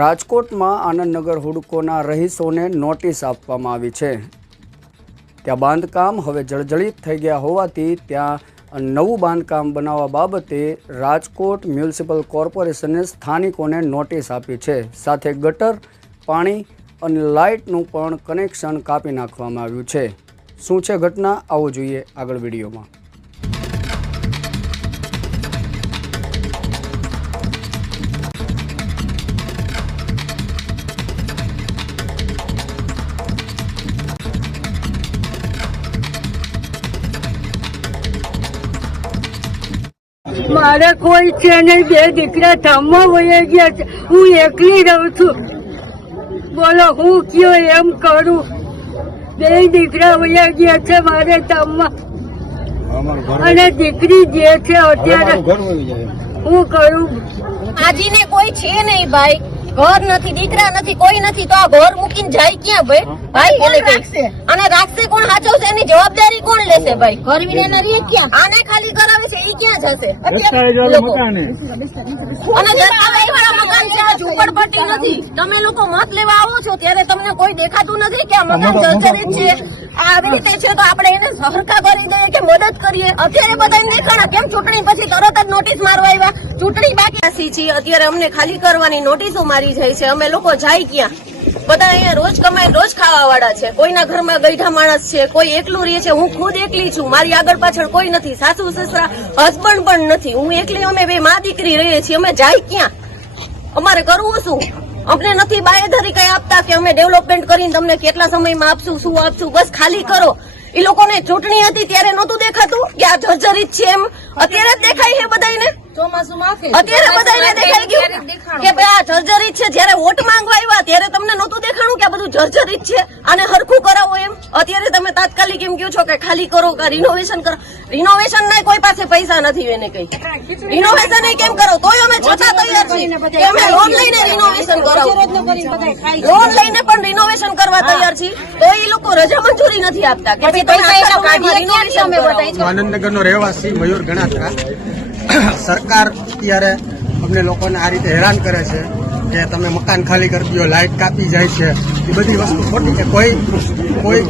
રાજકોટમાં આનંદનગર હુડકોના રહીશોને નોટિસ આપવામાં આવી છે. ત્યાં બાંધકામ હવે જળજળિત થઈ ગયા હોવાથી ત્યાં નવું બાંધકામ બનાવવા બાબતે રાજકોટ મ્યુનિસિપલ કોર્પોરેશને સ્થાનિકોને નોટિસ આપી છે. સાથે ગટર, પાણી અને લાઇટનું પણ કનેક્શન કાપી નાખવામાં આવ્યું છે. શું છે ઘટના? આવો જોઈએ આગળ વિડીયોમાં. મારે કોઈ છે નહીં બે દીકરા ધામમાં વયા ગયા છે. હું એકલી રહું છું. બોલો હું કયો એમ કરું? બે દીકરા વયા ગયા છે મારે ધામમાં. અને દીકરી જે છે અત્યારે હું કરું? આજીને કોઈ છે નહીં ભાઈ. ઘર નથી દીકરા નથી કોઈ નથી તો આ ઘર મૂકીને જાય ક્યાં ભાઈ? ભાઈ અને રાખશે? કોણ? સાચવશે એની જવાબદારી કોણ લેશે ભાઈ? ઘર વિના રહી ક્યાં? આને ખાલી કરાવે છે એ ક્યાં જશે? અને દસ્તાવેજ વાળા મકાન છે આ ઝૂંપડપટ્ટી નથી. તમે લોકો મત લેવા આવો છો ત્યારે તમને કોઈ દેખાતું નથી કે આ મકાન જર્જરિત છે? આવી રીતે છે તો આપણે એને સરખા કરી દઈએ કે મદદ કરીએ. અત્યારે બધાને દેખાણા કેમ ચૂંટણી પછી તરત નોટિસ મારવા આવ્યા? ચૂંટણી બાકી છીએ અત્યારે અમને ખાલી કરવાની નોટિસો મારી જાય છે. અમે લોકો જાય ક્યાં? બધા અહીંયા રોજ કમાય, રોજ ખાવા વાળા છે. કોઈના ઘરમાં ગઈઢા માણસ છે, કોઈ એકલું રહે છે. હું ખુદ એકલી છું. મારી આગળ પાછળ કોઈ નથી. સાસુ, સસરા હસબન્ડ પણ નથી. હું એકલી, અમે બે માં દીકરી રહીએ છીએ. અમે જાય ક્યાં? અમારે કરવું શું? અમને નથી બાયેધરી કઈ આપતા કે અમે ડેવલપમેન્ટ કરીને તમને કેટલા સમયમાં આપશું, શું આપશું, બસ ખાલી કરો. એ લોકોને ચૂંટણી હતી ત્યારે નહોતું દેખાતું. કે આ જર્જરિત છે એમ. અત્યારે જ દેખાય છે બધાને અત્યારે બધાને દેખાઈ ગયું કે ભાઈ આ જર્જરિત છે જયારે વોટ માંગવા આવ્યા ત્યારે તમને નહોતું દેખાણું કે આ બધું જર્જરિત છે? આને હરખું કરાવો એમ? અત્યારે તમે તાત્કાલિક એમ કહો છો કે ખાલી કરો કે રિનોવેશન કરો? રિનોવેશન ના કોઈ પાસે પૈસા નથી એને કઈ. રિનોવેશન કેમ કરો? તોય અમે છતાં તૈયાર છીએ. અમે લોન લઈને રિનોવેશન કરો લોન લઈને પણ રિનોવેશન કરવા તૈયાર છીએ. તો એ લોકો રજા મંજૂરી નથી આપતા. કે આનંદનગર આનંદનગરનો રહેવાસી મયુર ગણાત્રા સરકાર અત્યારે અમને લોકોને આ રીતે હેરાન કરે છે કે તમે મકાન ખાલી કરી દો લાઇટ કાપી જાય છે. એ બધી વસ્તુ ખોટી છે. કોઈ કોઈ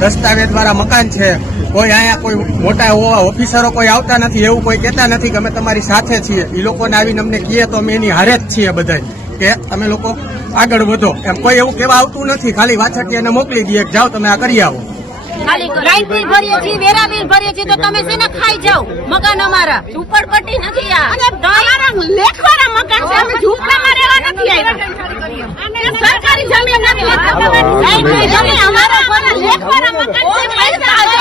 દસ્તાવેજ વાળા મકાન છે, કોઈ અહીંયા કોઈ મોટા ઓફિસરો કોઈ આવતા નથી, એવું કોઈ કહેતા નથી કે અમે તમારી સાથે છીએ. એ લોકોને આવીને અમને કહીએ તો અમે એની હારે જ છીએ બધા કે તમે લોકો આગળ વધો. એમ કોઈ એવું કહેવા આવતું નથી. ખાલી વાછટીયાને મોકલી દઈએ કે જાઓ તમે આ કરી આવો. લાઈટ બિલ ભરીએ છીએ વેરા બિલ ભરીએ છીએ તો તમે ખાઈ જાઓ? મકાન અમારા. ઝૂંપડપટ્ટી નથી આ. અને અમારા લેખવાળા મકાન છે અમે ઝૂંપડામાં રહેવા નથી આવ્યા. સરકારી જમીન નથી અમારા લેખવાળા મકાન છે પૈસા આપો.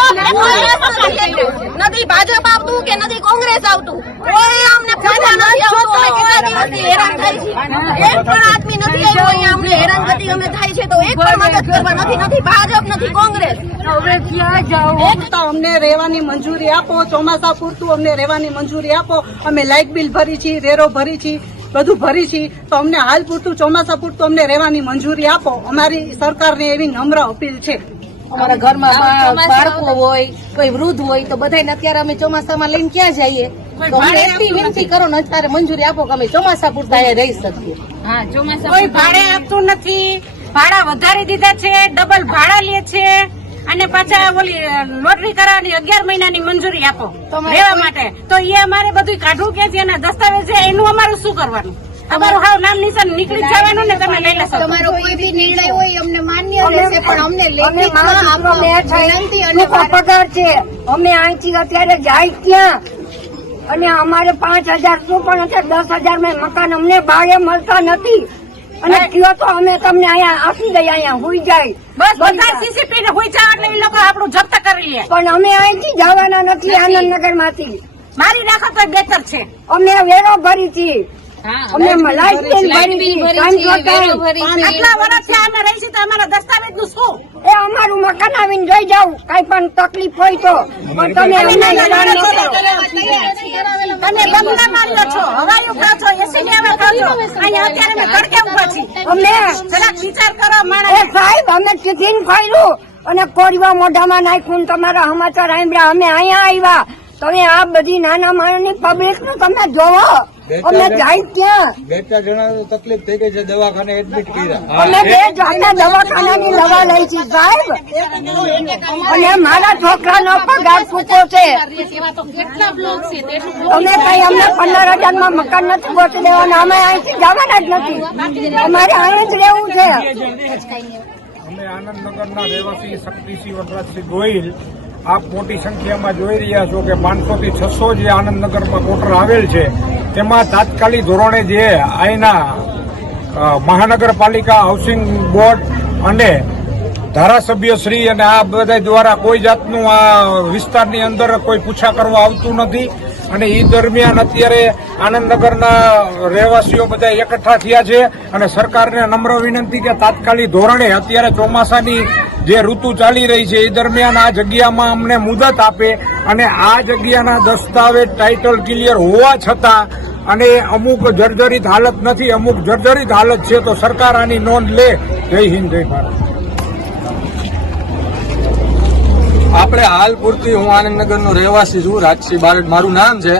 નથી ભાજપ આવતું કે નથી કોંગ્રેસ આવતું? કોઈ અમને ફાયદા નથી આવતો. કેટલા દિવસથી હેરાન થાય. છે એક પણ આદમી નથી આવ્યો અહીંયા. અમને હેરાનગતિ અમે થાય છે તો એક પણ મદદ કરવા નથી નથી ભાજપ નથી કોંગ્રેસ. હવે ક્યાં તો અમને રહેવાની મંજૂરી આપો ચોમાસા પૂરતું અમને રહેવાની મંજૂરી આપો. અમે લાઇટ બિલ ભરી છીએ રેરો ભરી છીએ બધું ભરી છીએ તો અમને હાલ પૂરતું ચોમાસા પૂરતું અમને રહેવાની મંજૂરી આપો. અમારી સરકારને એવી નમ્ર અપીલ છે. અમારા ઘરમાં બાળકો હોય કોઈ વૃદ્ધ હોય તો બધાને અત્યારે અમે ચોમાસામાં લઈને ક્યાં જઈએ? તો અમને એટલી વિનંતી કરો ને અત્યારે મંજૂરી આપો કે અમે ચોમાસા પૂરતા રહી શકીએ. કોઈ ભાડે આપતું નથી. ભાડા વધારી દીધા છે ડબલ ભાડા લે છે. અને પાછા ઓલી લોટરી કરાવવાની અગિયાર મહિનાની મંજૂરી આપો લેવા માટે. તો એ અમારે બધું કાઢવું કે છે એના દસ્તાવેજ છે એનું અમારું શું કરવાનું? અમારું હાવ નામ નિશાન નીકળી જવાનું ને તમે લઈ લેશો. તમારો કોઈ બી નિર્ણય હોય અમને માન્ય રહેશે પણ અમને વિનંતી અને પગાર છે. અમે અહીંથી અત્યારે જાય ક્યાં? અને અમારે પાંચ હજાર શું પણ અત્યારે દસ હજારમાં મકાન અમને ભાડે મળતા નથી. અને કયો તો અમે તમને અહીંયા આપી દઈએ અહીંયા હોઈ જાય. બસ બધા સીસીપી ને હોય એટલે એ લોકો આપણું જપ્ત કરી લે. પણ અમે અહીંથી જવાના નથી આનંદનગરમાંથી મારી નાખો તો બેતર છે. અમે વેરો ભરી છીએ. અમે લાઈટ બિલ ભરી છીએ ટાઈમ ટુ ટાઈમ. આટલા વર્ષથી અમે રહી છીએ તો અમારા દસ્તાવેજનું શું? એ અમારું મકાન આવીને જોઈ જાવ કઈ પણ તકલીફ હોય તો. પણ તમે તમે બંગલા માર્યો છો છો એસી અહીંયા અત્યારે અમે તડકે ઊભા છીએ. અમે જરાક વિચાર કરો માણસ. સાહેબ અમે ટિફિન ખાયલું અને કોરીવા મોઢામાં નાખ્યું તમારા સમાચાર સાંભળ્યા. અમે અહીંયા આવ્યા. તમે આ બધી નાના માણસની પબ્લિકનું તમે જોવો. અમે જાય ક્યાં? બે ચાર જણા તકલીફ થઈ ગઈ છે દવાખાને એડમિટ કર્યા. અમે બે જાતના દવાખાનાની દવા લઈ છે સાહેબ. અને મારા છોકરાનો પગાર ચૂકો છે એવા તો કેટલા બ્લોક છે. અમે કઈ અમને પંદર હજારમાં મકાન નથી ગોતી દેવાના અમે અહીંથી જવાના જ નથી. અમારે અહીં જ રહેવું છે. અમે આનંદનગરના રહેવાસી શક્તિસિંહ વનરાજસિંહ ગોહિલ આપ મોટી સંખ્યામાં જોઈ રહ્યા છો કે પાંચસો થી છસો જે આનંદનગરમાં કોટર આવેલ છે, તેમાં તાત્કાલિક ધોરણે જે અહીંના મહાનગરપાલિકા હાઉસિંગ બોર્ડ અને ધારાસભ્ય શ્રી અને આ બધા દ્વારા કોઈ જાતનું આ વિસ્તારની અંદર કોઈ પૂછા કરવા આવતું નથી. અને એ દરમિયાન અત્યારે આનંદનગરના રહેવાસીઓ બધા એકઠા થયા છે અને સરકારને નમ્ર વિનંતી કે તાત્કાલિક ધોરણે અત્યારે ચોમાસાની જે ઋતુ ચાલી રહી છે એ દરમિયાન આ જગ્યામાં અમને મુદત આપે અને આ જગ્યાના દસ્તાવેજ ટાઇટલ ક્લિયર હોવા છતાં અને અમુક જર્જરિત હાલત નથી, અમુક જર્જરિત હાલત છે તો સરકાર આની નોંધ લે. જય હિન્દ, જય ભારત. આપણે હાલ પૂરતી હું આનંદનગરનો રહેવાસી છું રાજસિંહ બારડ મારું નામ છે.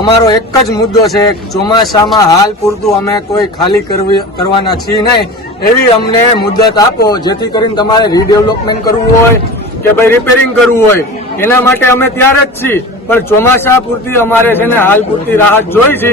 અમારો એક જ મુદ્દો છે ચોમાસામાં હાલ પૂરતું અમે કોઈ ખાલી કરવી કરવાના છીએ નહીં. એવી અમને મુદત આપો, જેથી કરીને તમારે રીડેવલપમેન્ટ કરવું હોય કે ભાઈ રિપેરિંગ કરવું હોય, એના માટે અમે ત્યારે જ છીએ. પણ ચોમાસા પૂરતી અમારે છે ને હાલ પૂરતી રાહત જોઈ છે.